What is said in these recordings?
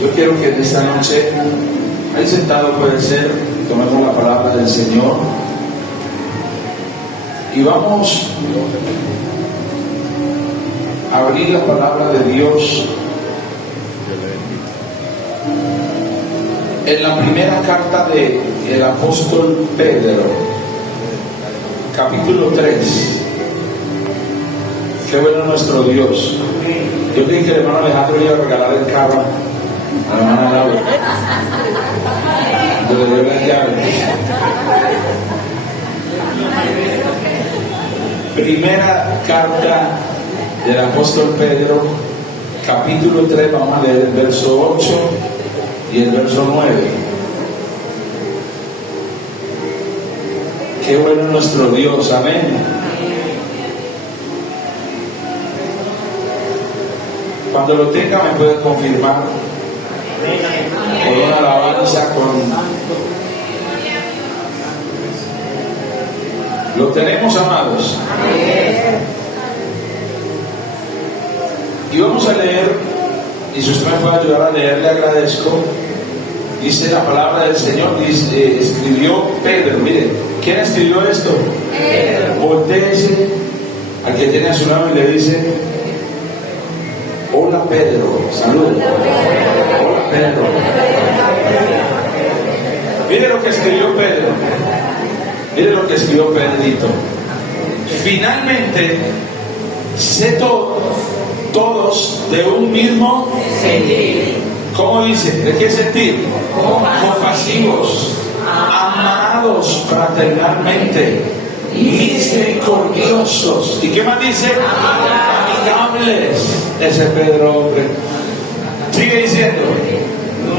Yo quiero que en esta noche, ahí sentado puede ser, tomemos la palabra del Señor y vamos a abrir la palabra de Dios en la primera carta del apóstol Pedro, capítulo 3. Qué bueno nuestro Dios. Yo creí que el hermano Alejandro iba a regalar el carro a la hermana Laura. Yo le dio las llaves. Primera carta del apóstol Pedro, capítulo 3, vamos a leer el verso 8 y el verso 9. Qué bueno nuestro Dios, amén. Cuando lo tenga me puede confirmar con una alabanza, ¿Lo tenemos, amados? Y vamos a leer, y si usted me puede ayudar a leer, le agradezco. Dice la palabra del Señor, dice, escribió Pedro. Mire, ¿quién escribió esto? Pedro. Voltéese al que tiene a su lado y le dice: hola Pedro, saludos. Hola Pedro. Mire lo que escribió Pedro. Mire lo que escribió Pedrito. Finalmente, sé todos de un mismo sentir. ¿Cómo dice? ¿De qué sentir? Compasivos, amados fraternalmente, misericordiosos. ¿Y qué más dice? Amigables. Ese Pedro, hombre. Sigue diciendo: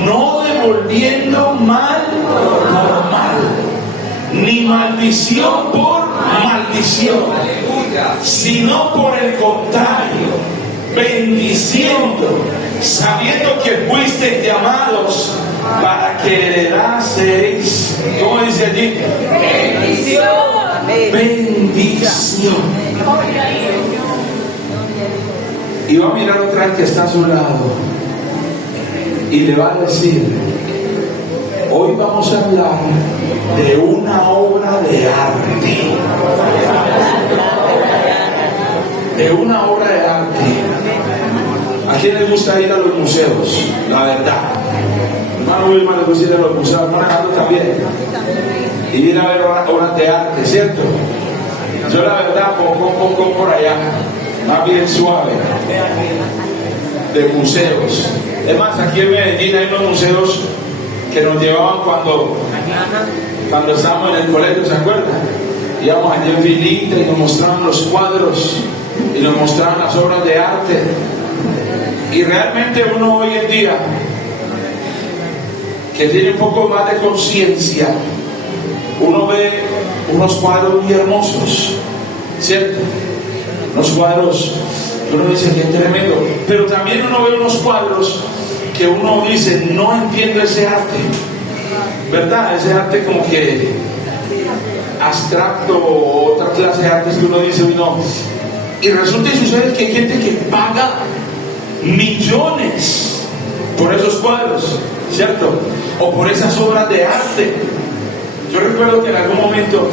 no devolviendo mal por mal, ni maldición por maldición, sino por el contrario, bendiciendo, sabiendo que fuisteis llamados para que heredaseis. ¿Cómo dice allí? Bendición. Bendición. Y va a mirar otra vez que está a su lado y le va a decir: hoy vamos a hablar de una obra de arte. De una obra de arte. ¿A quién les gusta ir a los museos? La verdad. Hermano Wilma le gusta ir a los museos, hermano Alejandro también. Y ir a ver obras de arte, ¿cierto? Yo la verdad pongo por allá, más bien suave, de museos. Es más, aquí en Medellín hay unos museos que nos llevaban cuando estábamos en el colegio, ¿se acuerdan? Íbamos allí en filita y nos mostraban los cuadros y nos mostraban las obras de arte. Y realmente uno hoy en día, que tiene un poco más de conciencia, uno ve unos cuadros muy hermosos, ¿cierto? Unos cuadros, uno dice que es tremendo, pero también uno ve unos cuadros que uno dice: no entiendo ese arte, ¿verdad? Ese arte como que abstracto, o otra clase de artes que uno dice: uy, no. Y resulta y sucede que hay gente que paga millones por esos cuadros, ¿cierto? O por esas obras de arte. Yo recuerdo que en algún momento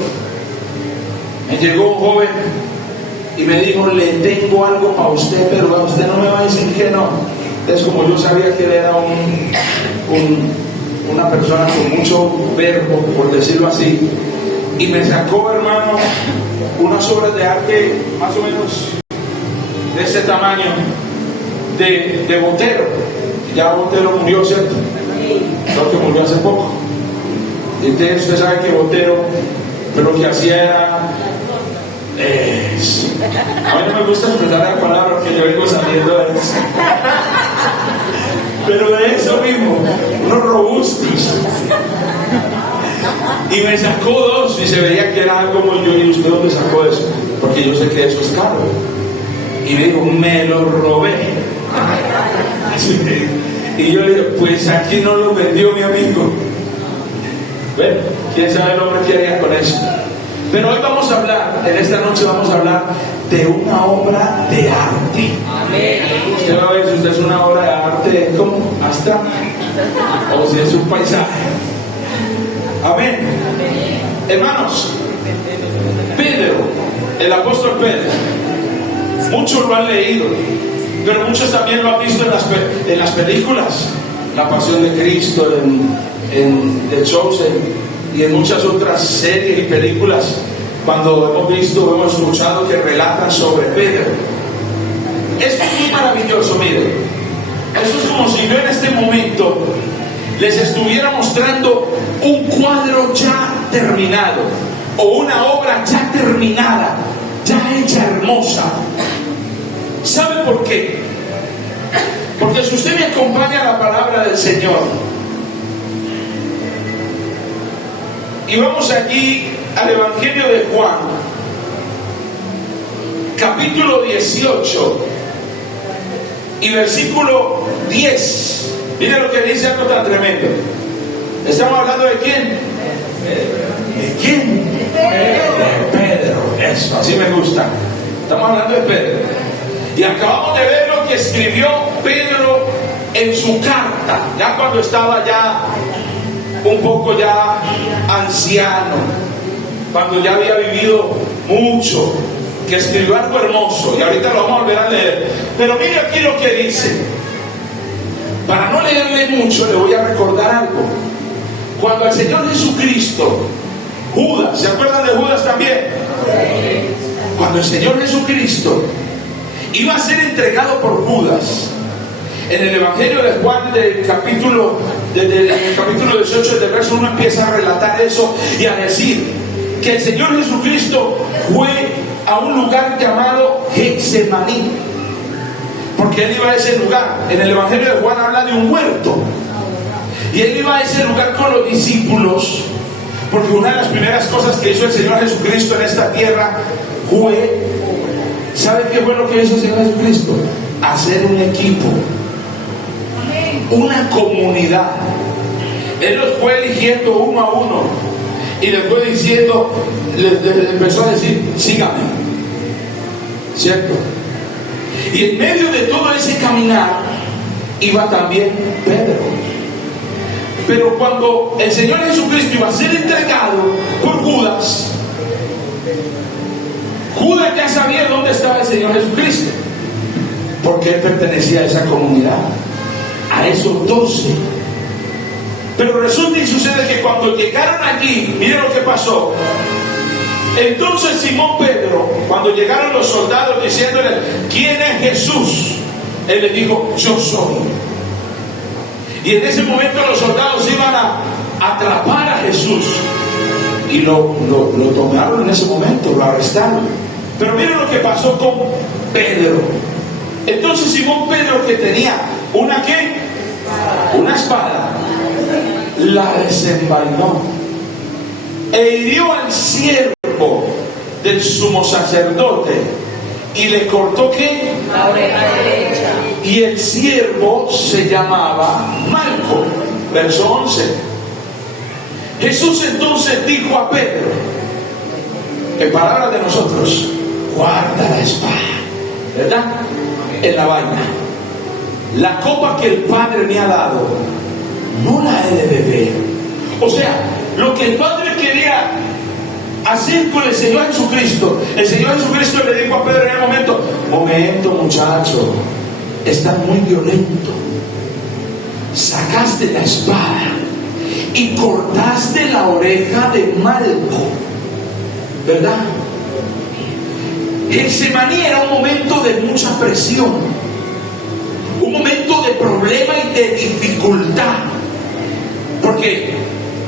me llegó un joven y me dijo: le tengo algo para usted, pero usted no me va a decir que no. Entonces, como yo sabía que él era una persona con mucho verbo, por decirlo así, y me sacó, hermano, unas obras de arte más o menos de ese tamaño, de Botero. Ya Botero murió, ¿cierto? Creo que murió hace poco. Entonces usted sabe que Botero, pero lo que hacía era a mí no me gusta expresar la palabra porque yo vengo saliendo de eso, pero de eso mismo, unos robustos. Y me sacó dos y se veía que era algo muy yo. ¿Y usted dónde sacó eso? Porque yo sé que eso es caro. Y me dijo: me lo robé. Y yo le digo: pues aquí no lo vendió mi amigo. Bueno, quién sabe el hombre qué haría con eso. Pero hoy vamos a hablar, en esta noche vamos a hablar de una obra de arte. Amén. Usted va a ver si usted es una obra de arte, ¿cómo? Hasta, o si es un paisaje. Amén. Hermanos, Pedro, el apóstol Pedro, muchos lo han leído, pero muchos también lo han visto en las películas, La Pasión de Cristo, en The Chosen y en muchas otras series y películas, cuando hemos escuchado que relatan sobre Pedro. Esto es muy maravilloso, miren. Esto es como si yo en este momento les estuviera mostrando un cuadro ya terminado, o una obra ya terminada, ya hecha hermosa. ¿Sabe por qué? Porque si usted me acompaña a la palabra del Señor, y vamos allí al Evangelio de Juan, capítulo 18 y versículo 10. Miren lo que dice, algo tan tremendo. ¿Estamos hablando de quién? ¿De quién? De Pedro. Eso, así me gusta. Estamos hablando de Pedro. Y acabamos de ver lo que escribió Pedro en su carta, ya cuando estaba ya un poco ya anciano, cuando ya había vivido mucho, que escribió algo hermoso, y ahorita lo vamos a volver a leer. Pero mire aquí lo que dice. Para no leerle mucho, le voy a recordar algo. Cuando el Señor Jesucristo, Judas, ¿se acuerdan de Judas también? Cuando el Señor Jesucristo iba a ser entregado por Judas, en el Evangelio de Juan, desde el capítulo 18, del verso 1, empieza a relatar eso y a decir que el Señor Jesucristo fue a un lugar llamado Getsemaní, porque él iba a ese lugar. En el Evangelio de Juan habla de un huerto, y él iba a ese lugar con los discípulos, porque una de las primeras cosas que hizo el Señor Jesucristo en esta tierra fue, ¿sabe qué fue lo que hizo el Señor Jesucristo? Hacer un equipo, una comunidad. Él los fue eligiendo uno a uno, y les fue diciendo, les empezó a decir, sígame, ¿cierto? Y en medio de todo ese caminar iba también Pedro. Pero cuando el Señor Jesucristo iba a ser entregado por Judas, Judas ya sabía dónde estaba el Señor Jesucristo, porque él pertenecía a esa comunidad, a esos 12. Pero resulta y sucede que cuando llegaron allí, miren lo que pasó. Entonces Simón Pedro, cuando llegaron los soldados diciéndole, ¿quién es Jesús?, él le dijo, yo soy. Y en ese momento los soldados iban a atrapar a Jesús, y lo tomaron en ese momento, lo arrestaron. Pero miren lo que pasó con Pedro. Entonces Simón Pedro, que tenía una ¿qué? Una espada, la desenvainó e hirió al siervo del sumo sacerdote y le cortó ¿qué? La oreja derecha. Y el siervo se llamaba Malco. Verso 11. Jesús entonces dijo a Pedro, en palabras de nosotros, guarda la espada, ¿verdad? En la vaina. La copa que el Padre me ha dado, no la he de beber. O sea, lo que el Padre quería hacer con el Señor Jesucristo, el Señor Jesucristo le dijo a Pedro en el momento muchacho, estás muy violento, sacaste la espada y cortaste la oreja de Malco, ¿verdad? Getsemaní era un momento de mucha presión, un momento de problema y de dificultad, porque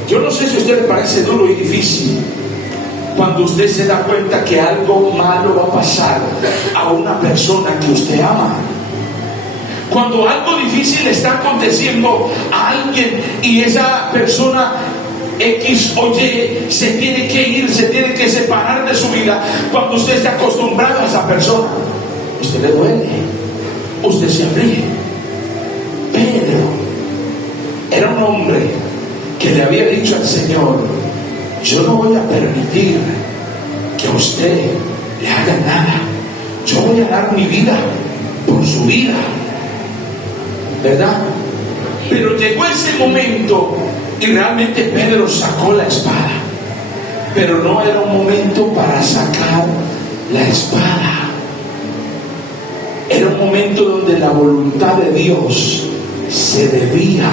yo no sé si a usted le parece duro y difícil cuando usted se da cuenta que algo malo va a pasar a una persona que usted ama. Cuando algo difícil le está aconteciendo a alguien y esa persona X o Y se tiene que ir, se tiene que separar de su vida, cuando usted está acostumbrado a esa persona, usted le duele, usted se aflige. Pedro era un hombre que le había dicho al Señor, yo no voy a permitir que a usted le haga nada. Yo voy a dar mi vida por su vida, ¿verdad? Pero llegó ese momento y realmente Pedro sacó la espada, pero no era un momento para sacar la espada. Era un momento donde la voluntad de Dios se debía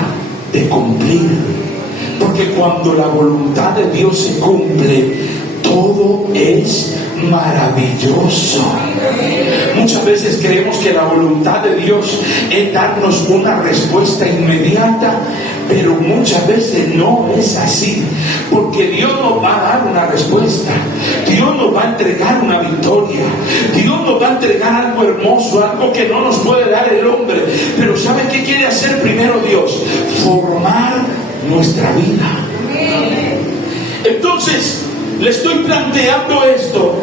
de cumplir, porque cuando la voluntad de Dios se cumple, todo es maravilloso. Muchas veces creemos que la voluntad de Dios es darnos una respuesta inmediata, pero muchas veces no es así, porque Dios nos va a dar una respuesta, Dios nos va a entregar una victoria, Dios nos va a entregar algo hermoso, algo que no nos puede dar el hombre. Pero ¿sabe qué quiere hacer primero Dios? Formar nuestra vida. Entonces le estoy planteando esto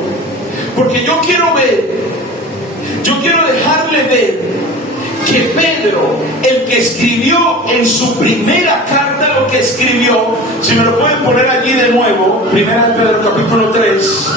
porque yo quiero dejarle ver que Pedro, el que escribió en su primera carta lo que escribió, si me lo pueden poner allí de nuevo, 1 Pedro capítulo 3,